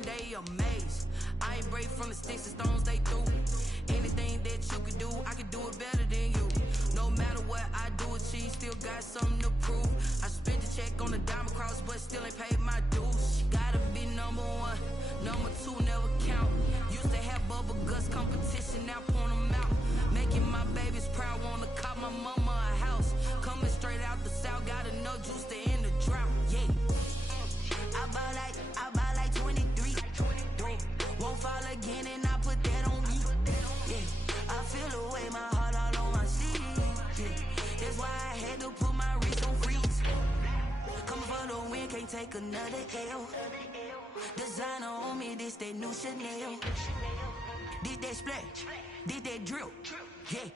man, they amazed. I ain't brave from the sticks and stones they threw. Anything that you could do, I could do it better than you. No matter what I do achieve, still got something to prove. I spent the check on the diamond cross, but still ain't paid my dues. Gotta be number one, number two never count. Used to have bubble guts competition, now point them out. Making my babies proud, wanna cop my mama a house. Coming straight out the south, got enough juice to end the drought. Yeah, I buy like 23. Won't fall again, and I put that on me. Yeah, I feel the way, my heart all on my sleeve. Yeah, that's why I had to put my wrist on freeze. Coming for the win, can't take another L. Designer on me, this that new Chanel. Did that splash, did that drill. Yeah.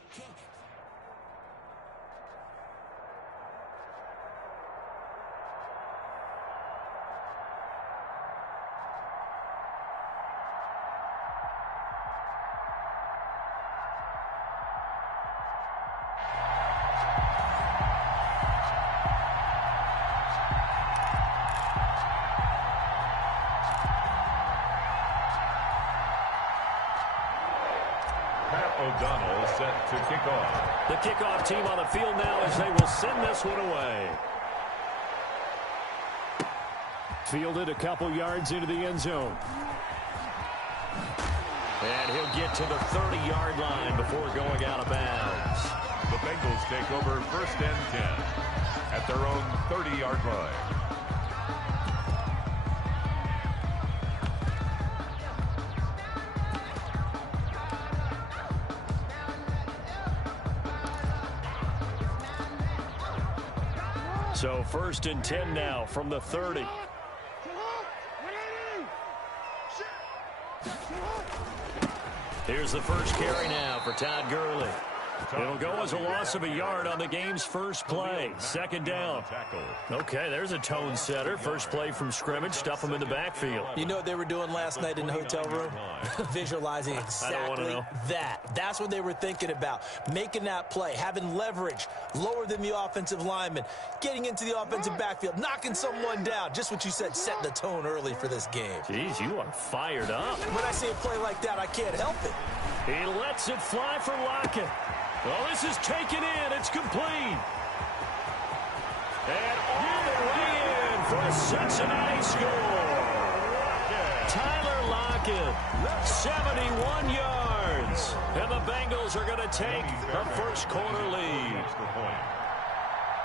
O'Donnell set to kick off. The kickoff team on the field now as they will send this one away. Fielded a couple yards into the end zone. And he'll get to the 30-yard line before going out of bounds. The Bengals take over 1st and 10 at their own 30-yard line. So 1st and 10 now from the 30. Here's the first carry now for Todd Gurley. It'll go as a loss of a yard on the game's first play. 2nd down. Okay, there's a tone setter. First play from scrimmage. Stuff them in the backfield. You know what they were doing last night in the hotel room? Visualizing exactly that. That's what they were thinking about. Making that play, having leverage, lower than the offensive lineman, getting into the offensive backfield, knocking someone down. Just what you said, setting the tone early for this game. Jeez, you are fired up. When I see a play like that, I can't help it. He lets it fly for Lockett. Well, this is taken in. It's complete. And all the way in for a Cincinnati score. Tyler Lockett, 71 yards. And the Bengals are going to take a first quarter lead.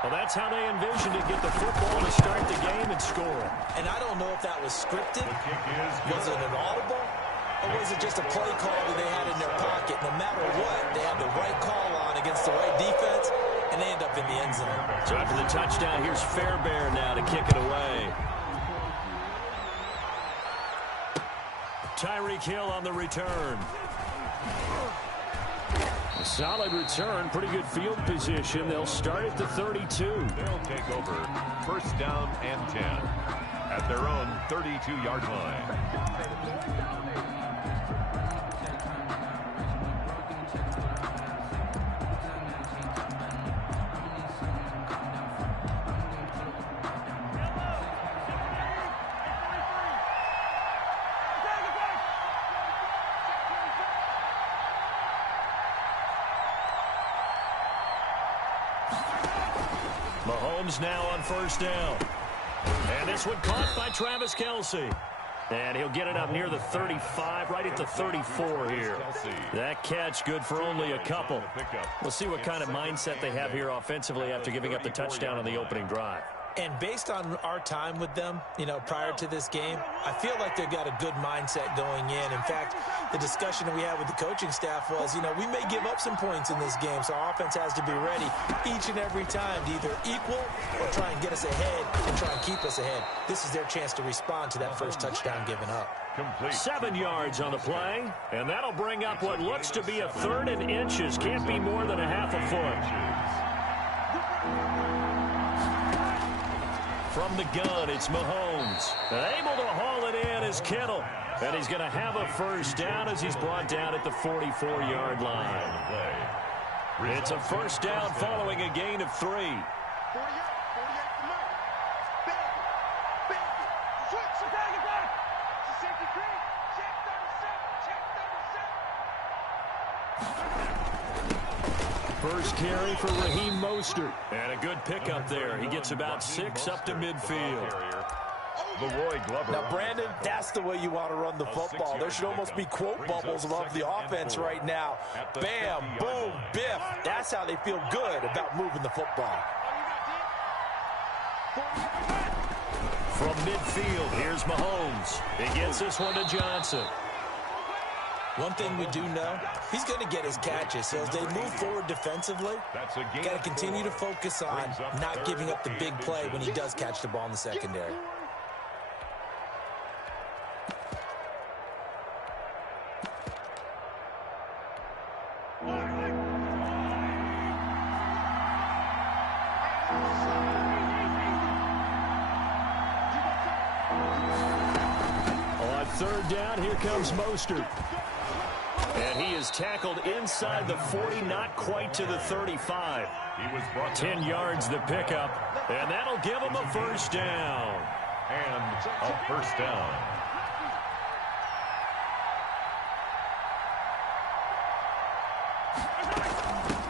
Well, that's how they envisioned it. Get the football to start the game and score. And I don't know if that was scripted. Was it an audible? Or was it just a play call that they had in their pocket? No matter what, they had the right call on against the right defense, and they end up in the end zone. So after the touchdown, here's Fairbairn now to kick it away. Tyreek Hill on the return. A solid return, pretty good field position. They'll start at the 32. They'll take over 1st down and 10 at their own 32-yard line. Mahomes now on 1st down. And this one caught by Travis Kelce. And he'll get it up near the 35, right at the 34 here. That catch good for only a couple. We'll see what kind of mindset they have here offensively after giving up the touchdown on the opening drive. And based on our time with them, you know, prior to this game, I feel like they've got a good mindset going in. In fact, the discussion that we had with the coaching staff was, you know, we may give up some points in this game, so our offense has to be ready each and every time to either equal or try and get us ahead and try and keep us ahead. This is their chance to respond to that first touchdown given up. Complete. 7 yards on the play, and that'll bring up what looks to be a 3rd and inches. Can't be more than a half a foot. From the gun, it's Mahomes. Able to haul it in is Kittle. And he's going to have a first down as he's brought down at the 44-yard line. It's a first down following a gain of 3. First carry for Raheem Mostert. And a good pickup there. He gets about 6 up to midfield. Now, Brandon, that's the way you want to run the football. There should almost be quote bubbles above the offense right now. Bam, boom, biff. That's how they feel good about moving the football. From midfield, here's Mahomes. He gets this one to Johnson. One thing we do know, he's going to get his catches. So as they move forward defensively, got to continue to focus on not giving up the big play when he does catch the ball in the secondary. On third down, here comes Mostert. And he is tackled inside the 40, not quite to the 35. 10 yards the pickup, and that'll give him a first down. And a first down.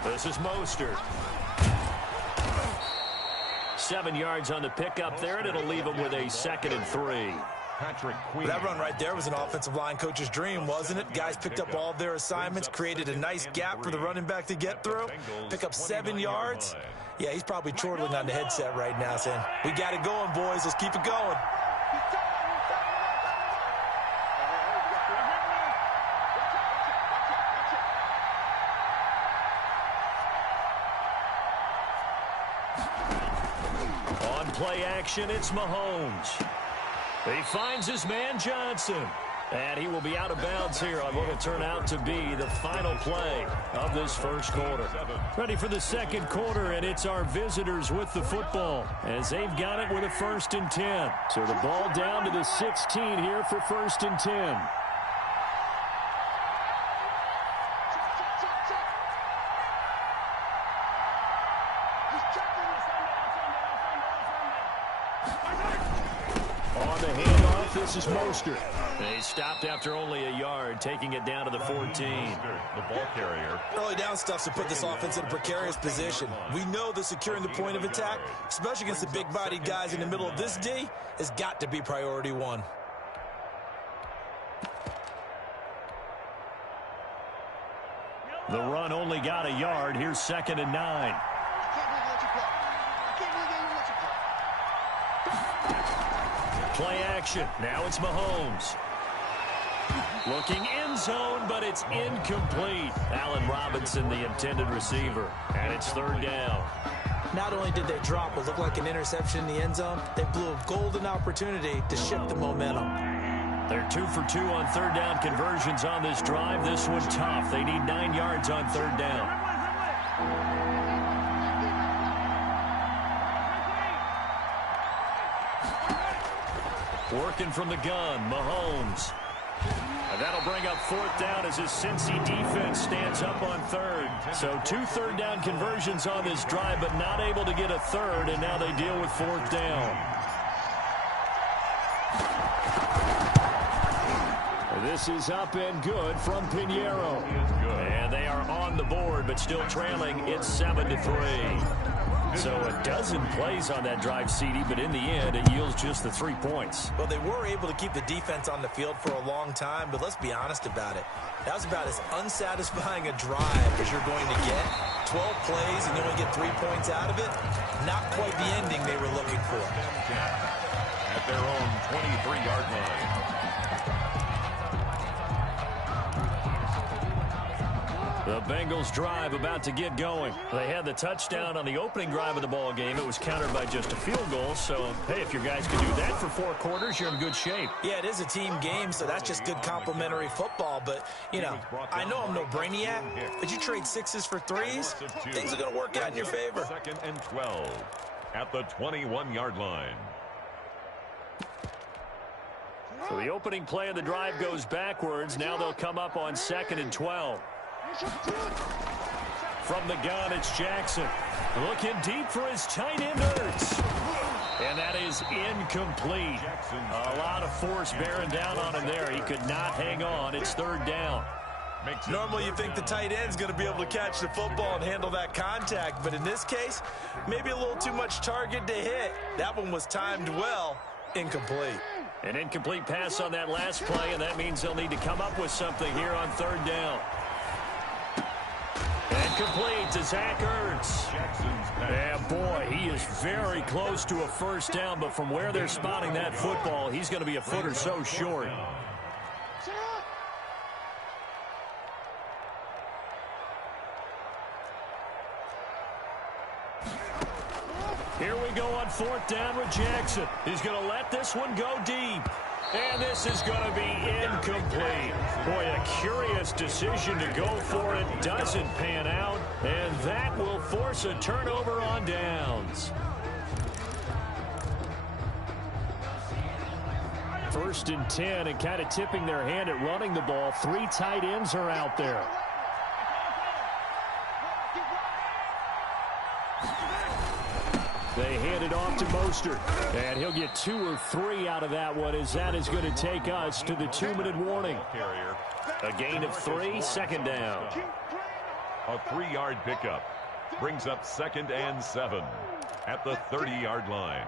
This is Mostert. 7 yards on the pickup there, and it'll leave him with a 2nd and 3. That run right there was an offensive line coach's dream, wasn't it? Guys picked up all of their assignments, created a nice gap for the running back to get through, pick up 7 yards. Yeah, he's probably chortling on the headset right now saying, we got it going, boys. Let's keep it going. On play action, it's Mahomes. He finds his man Johnson. And he will be out of bounds here on what will turn out to be the final play of this first quarter. Ready for the second quarter, and it's our visitors with the football as they've got it with a 1st and 10. So the ball down to the 16 here for 1st and 10. On the handoff, this is Mostert. They stopped after only a yard, taking it down to the 14. The ball carrier. Early down stuff to put this offense in a precarious position. We know that securing the point of attack, especially against the big-bodied guys in the middle of this D, has got to be priority one. The run only got a yard. Here's 2nd and 9. Play action. Now it's Mahomes. Looking end zone, but it's incomplete. Allen Robinson, the intended receiver. And it's 3rd down. Not only did they drop what looked like an interception in the end zone, they blew a golden opportunity to shift the momentum. They're 2 for 2 on 3rd down conversions on this drive. This one tough. They need 9 yards on 3rd down. Working from the gun, Mahomes. And that'll bring up 4th down as his Cincy defense stands up on 3rd. So 2 3rd down conversions on this drive, but not able to get a 3rd, and now they deal with 4th down. This is up and good from Pinheiro. And they are on the board, but still trailing. It's 7-3. So a dozen plays on that drive, CD, but in the end, it yields just the 3 points. Well, they were able to keep the defense on the field for a long time, but let's be honest about it. That was about as unsatisfying a drive as you're going to get. 12 plays and you only get 3 points out of it. Not quite the ending they were looking for. At their own 23-yard line. The Bengals drive about to get going. They had the touchdown on the opening drive of the ball game. It was countered by just a field goal. So, hey, if your guys can do that for 4 quarters, you're in good shape. Yeah, it is a team game, so that's just good complimentary football. But, you know, I know I'm no brainiac, but you trade 6s for 3s, things are going to work out in your favor. 2nd and 12 at the 21-yard line. So the opening play of the drive goes backwards. Now they'll come up on 2nd and 12. From the gun, it's Jackson. Looking deep for his tight end, Ertz. And that is incomplete. A lot of force bearing down on him there. He could not hang on. It's 3rd down. Normally you think the tight end's going to be able to catch the football and handle that contact, but in this case, maybe a little too much target to hit. That one was timed well. Incomplete. An incomplete pass on that last play, and that means they'll need to come up with something here on third down. Incomplete to Zach Ertz. And boy, he is very close to a first down, but from where they're spotting that football, he's going to be a foot or so short. Here we go on fourth down with Jackson. He's going to let this one go deep. And this is going to be incomplete. Boy, a curious decision to go for it. Doesn't pan out. And that will force a turnover on downs. First and 10, and kind of tipping their hand at running the ball. 3 tight ends are out there. They hand it off to Mostert, and he'll get 2 or 3 out of that one, as that is going to take us to the 2-minute warning. A gain of 3, second down. A 3-yard pickup brings up 2nd and 7 at the 30-yard line.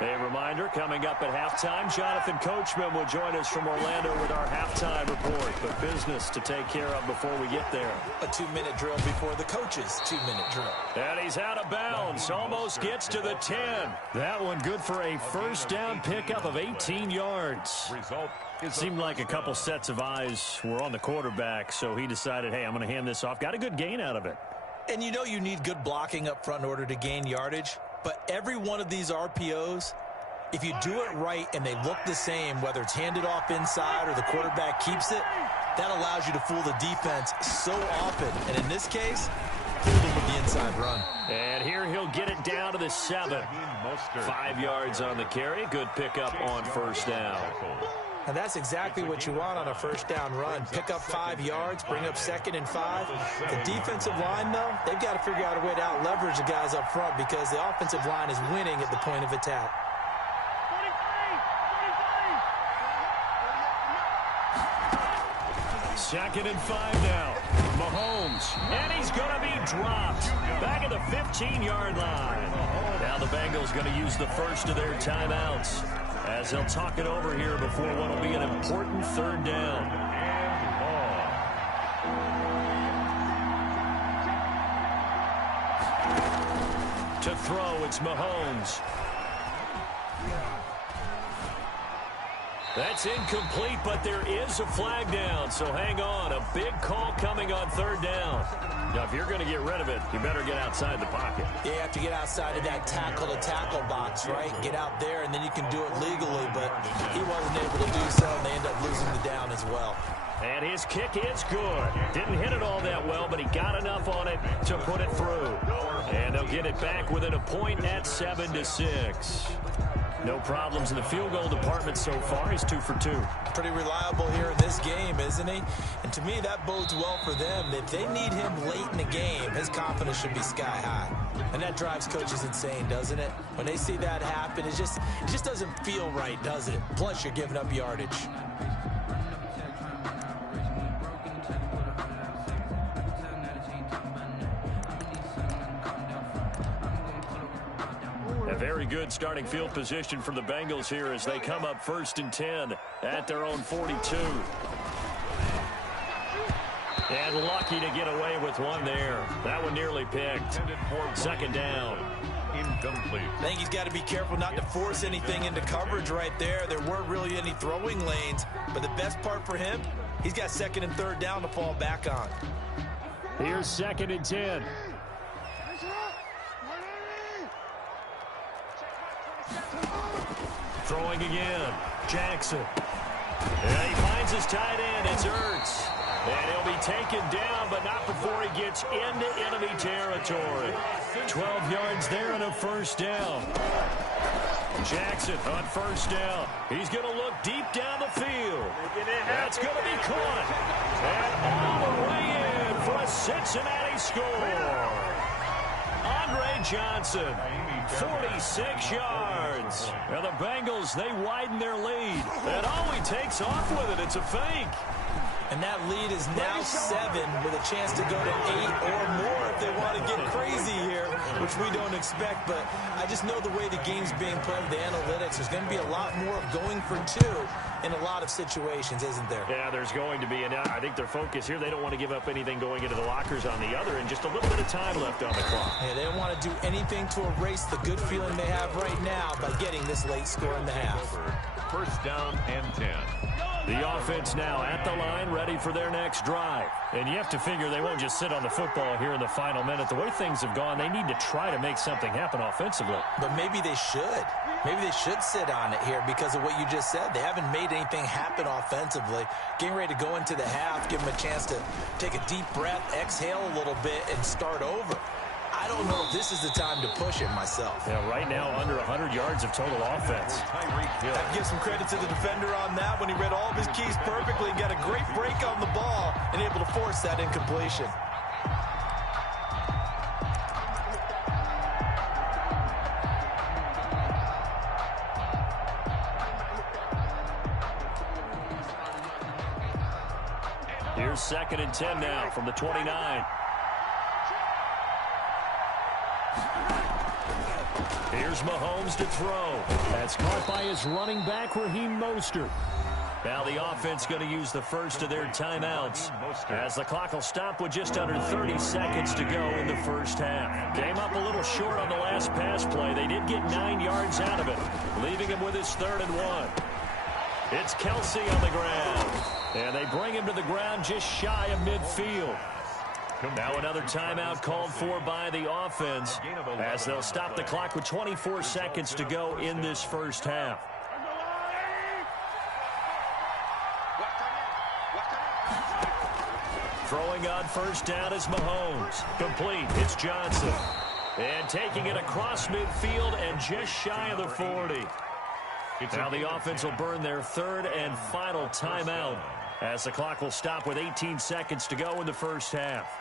A reminder, coming up at halftime, Jonathan Coachman will join us from Orlando with our halftime report. But business to take care of before we get there. A 2-minute drill before the coach's 2-minute drill. And he's out of bounds. Almost gets to the 10. That one good for a first down pickup of 18 yards. It seemed like a couple sets of eyes were on the quarterback, so he decided, hey, I'm going to hand this off. Got a good gain out of it. And you know you need good blocking up front in order to gain yardage. But every one of these RPOs, if you do it right and they look the same, whether it's handed off inside or the quarterback keeps it, that allows you to fool the defense so often. And in this case, fooled him with the inside run. And here he'll get it down to the 7. 5 yards on the carry. Good pickup on first down. And that's exactly what you want on a first down run. Pick up 5 yards, bring up 2nd and 5. The defensive line, though, they've got to figure out a way to out-leverage the guys up front because the offensive line is winning at the point of attack. Second and 5 now. Mahomes. And he's going to be dropped. Back at the 15-yard line. Now the Bengals going to use the first of their timeouts, as they'll talk it over here before what will be an important third down. To throw, it's Mahomes. That's incomplete, but there is a flag down, so hang on. A big call coming on third down. Now, if you're going to get rid of it, you better get outside the pocket. You have to get outside of that tackle-to-tackle box, right? Get out there, and then you can do it legally, but he wasn't able to do so, and they end up losing the down as well. And his kick is good. Didn't hit it all that well, but he got enough on it to put it through. And they'll get it back within a point at 7-6. No problems in the field goal department so far. He's 2 for 2. Pretty reliable here in this game, isn't he? And to me, that bodes well for them. If they need him late in the game, his confidence should be sky high. And that drives coaches insane, doesn't it? When they see that happen, it just doesn't feel right, does it? Plus, you're giving up yardage. A very good starting field position for the Bengals here as they come up 1st and 10 at their own 42. And lucky to get away with one there. That one nearly picked. 2nd down. Incomplete. I think he's got to be careful not to force anything into coverage right there. There weren't really any throwing lanes, but the best part for him, he's got 2nd and 3rd down to fall back on. Here's 2nd and 10. Throwing again. Jackson. And he finds his tight end. It's Ertz. And he'll be taken down, but not before he gets into enemy territory. 12 yards there and a first down. Jackson on first down. He's going to look deep down the field. That's going to be caught. And all the way in for a a Cincinnati score. Andre Johnson, 46 yards. And the Bengals, they widen their lead. And all he takes off with it, it's a fake. And that lead is now 7 with a chance to go to 8 or more if they want to get crazy here, which we don't expect. But I just know the way the game's being played, the analytics, there's going to be a lot more of going for 2 in a lot of situations, isn't there? Yeah, there's going to be. And I think their focus here, they don't want to give up anything going into the lockers on the other, and just a little bit of time left on the clock. Yeah, they don't want to do anything to erase the good feeling they have right now by getting this late score in the half. First down and 10. The offense now at the line, ready for their next drive. And you have to figure they won't just sit on the football here in the final minute. The way things have gone, they need to try to make something happen offensively. But maybe they should. Maybe they should sit on it here because of what you just said. They haven't made anything happen offensively. Getting ready to go into the half, give them a chance to take a deep breath, exhale a little bit, and start over. I don't know if this is the time to push it myself. Yeah, right now under 100 yards of total offense. I give some credit to the defender on that when he read all of his keys perfectly and got a great break on the ball and able to force that incompletion. Here's 2nd and 10 now from the 29. Here's Mahomes to throw. That's caught by his running back, Raheem Mostert. Now the offense going to use the first of their timeouts as the clock will stop with just under 30 seconds to go in the first half. Came up a little short on the last pass play. They did get 9 yards out of it, leaving him with his 3rd and 1. It's Kelsey on the ground, and they bring him to the ground just shy of midfield. Now another timeout called for by the offense as they'll stop the clock with 24 seconds to go in this first half. Throwing on first down is Mahomes. Complete. It's Johnson. And taking it across midfield and just shy of the 40. Now the offense will burn their 3rd and final timeout as the clock will stop with 18 seconds to go in the first half.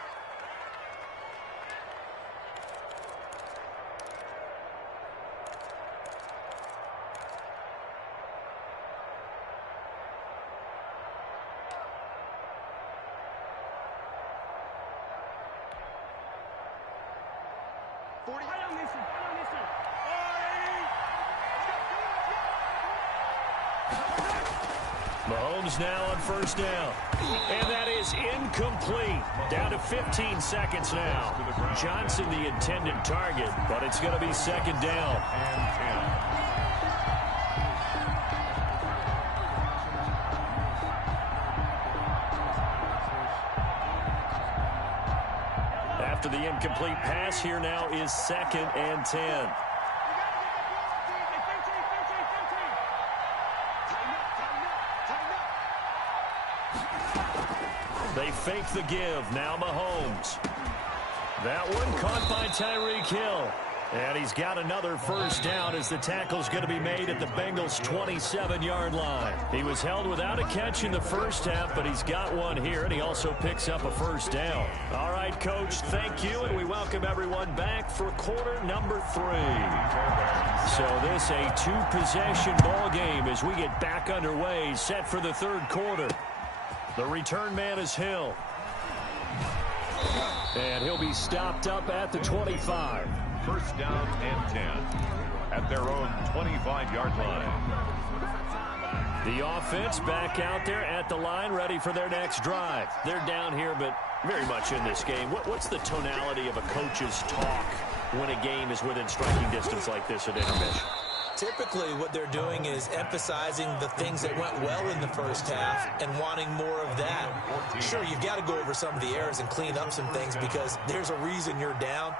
Mahomes now on first down. And that is incomplete. Down to 15 seconds now. Johnson the intended target, but it's going to be 2nd down. After the incomplete pass, here now is 2nd and 10. They fake the give. Now Mahomes. That one caught by Tyreek Hill. And he's got another first down as the tackle's going to be made at the Bengals' 27-yard line. He was held without a catch in the first half, but he's got one here, and he also picks up a first down. All right, Coach, thank you, and we welcome everyone back for quarter number 3. So this a 2-possession ball game as we get back underway, set for the 3rd quarter. The return man is Hill. And he'll be stopped up at the 25. First down and 10 at their own 25-yard line. The offense back out there at the line, ready for their next drive. They're down here, but very much in this game. What's the tonality of a coach's talk when a game is within striking distance like this at intermission? Typically, what they're doing is emphasizing the things that went well in the first half and wanting more of that. Sure, you've got to go over some of the errors and clean up some things because there's a reason you're down.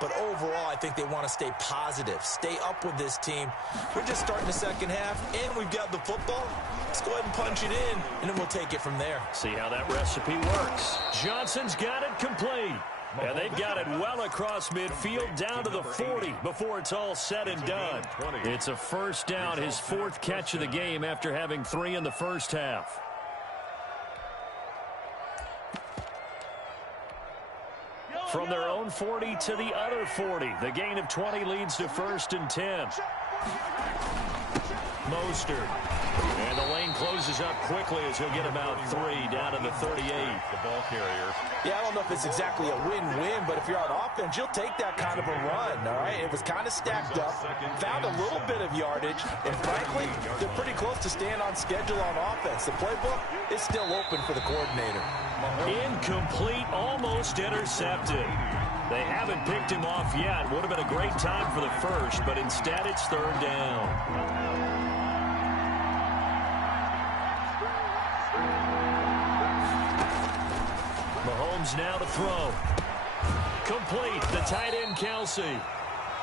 But overall, I think they want to stay positive, stay up with this team. We're just starting the second half, and we've got the football. Let's go ahead and punch it in, and then we'll take it from there. See how that recipe works. Johnson's got it complete. And they've got it well across midfield down to the 40 before it's all said and done. It's a first down, his 4th catch of the game after having 3 in the first half. From their own 40 to the other 40. The gain of 20 leads to 1st and 10. Mostert. And the lane closes up quickly as he'll get about 3 down to the 38. The ball carrier. Yeah, I don't know if it's exactly a win-win, but if you're on offense, you'll take that kind of a run, all right? It was kind of stacked up, found a little bit of yardage, and frankly, they're pretty close to staying on schedule on offense. The playbook is still open for the coordinator. Incomplete, almost intercepted. They haven't picked him off yet. Would have been a great time for the first, but instead it's 3rd down. Mahomes now to throw. Complete, the tight end Kelsey.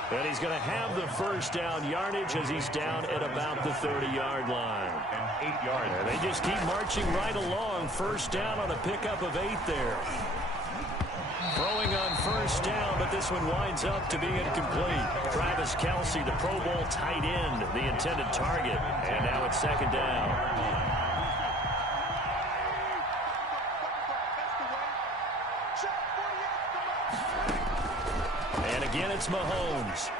And he's going to have the 1st down yardage as he's down at about the 30-yard line. And 8 yards. And they just keep marching right along. 1st down on a pickup of 8 there. Throwing on 1st down, but this one winds up to be incomplete. Travis Kelsey, the Pro Bowl tight end, the intended target. And now it's 2nd down. And again, it's Mahomes.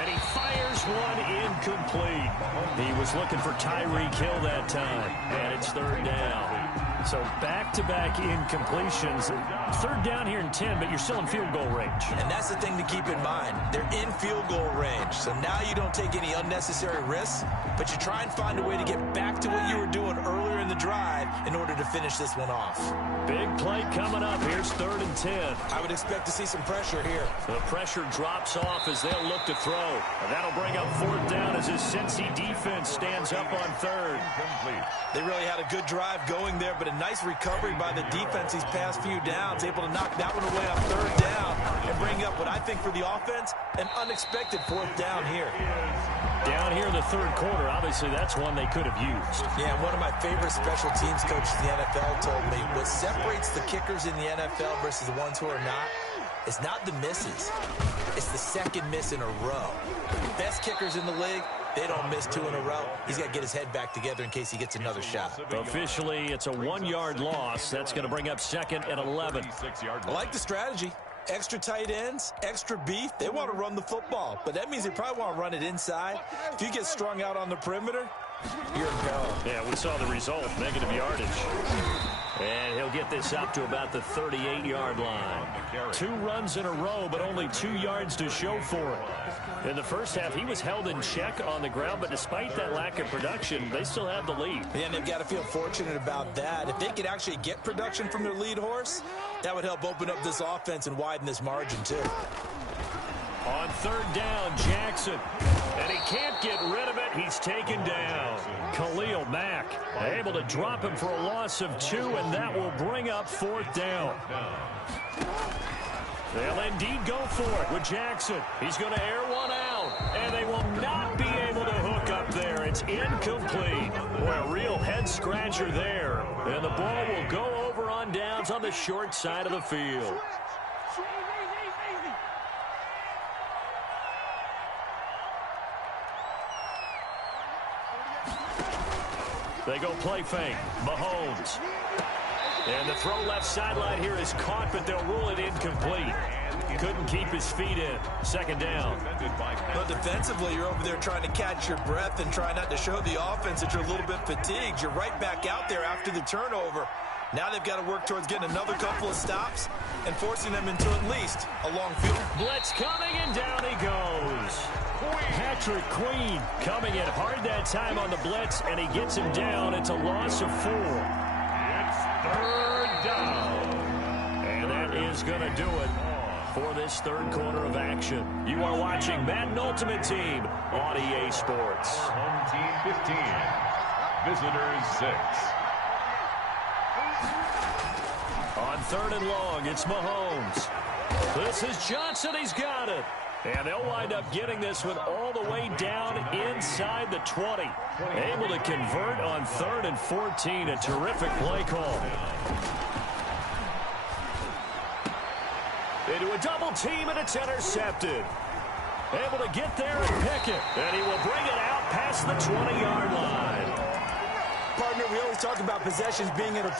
And he fires one incomplete. He was looking for Tyreek Hill that time. And it's 3rd down. So back-to-back incompletions. 3rd down here in 10, but you're still in field goal range. And that's the thing to keep in mind. They're in field goal range. So now you don't take any unnecessary risks, but you try and find a way to get back to what you were doing earlier in the drive in order to finish this one off. Big play coming up. Here's 3rd and 10. I would expect to see some pressure here. The pressure drops off as they'll look to throw. And that'll bring up 4th down as his Cincy defense stands up on 3rd. They really had a good drive going there, but a nice recovery by the defense these past few downs, able to knock that one away on 3rd down and bring up what I think for the offense, an unexpected 4th down here. Down here in the 3rd quarter, obviously that's one they could have used. Yeah, one of my favorite special teams coaches in the NFL told me what separates the kickers in the NFL versus the ones who are not is not the misses. It's the 2nd miss in a row. The best kickers in the league, they don't miss 2 in a row. He's got to get his head back together in case he gets another shot. Officially, it's a 1-yard loss. That's going to bring up 2nd and 11. I like the strategy. Extra tight ends, extra beef. They want to run the football, but that means they probably want to run it inside. If you get strung out on the perimeter, you're in peril. Yeah, we saw the result, negative yardage. And he'll get this up to about the 38-yard line. 2 runs in a row, but only 2 yards to show for it. In the first half, he was held in check on the ground, but despite that lack of production, they still have the lead. Yeah, and they've got to feel fortunate about that. If they could actually get production from their lead horse, that would help open up this offense and widen this margin, too. On 3rd down, Jackson. And he can't get rid of it. He's taken down. Khalil Mack able to drop him for a loss of 2, and that will bring up 4th down. They'll indeed go for it with Jackson. He's going to air one out, and they will not be able to hook up there. It's incomplete. Boy, a real head-scratcher there. And the ball will go over on downs on the short side of the field. They go play fake. Mahomes. And the throw left sideline here is caught, but they'll rule it incomplete. Couldn't keep his feet in. 2nd down. But defensively, you're over there trying to catch your breath and try not to show the offense that you're a little bit fatigued. You're right back out there after the turnover. Now they've got to work towards getting another couple of stops and forcing them into at least a long field. Blitz coming, and down he goes. Patrick Queen coming in hard that time on the blitz, and he gets him down. It's a loss of 4. It's 3rd down. And that is going to do it for this 3rd quarter of action. You are watching Madden Ultimate Team on EA Sports. Home team 15. Visitors 6. On 3rd and long, it's Mahomes. This is Johnson. He's got it. And they'll wind up getting this one all the way down inside the 20. Able to convert on 3rd and 14. A terrific play call. Into a double team, and it's intercepted. Able to get there and pick it. And he will bring it out past the 20-yard line. Partner, we always talk about possessions being in a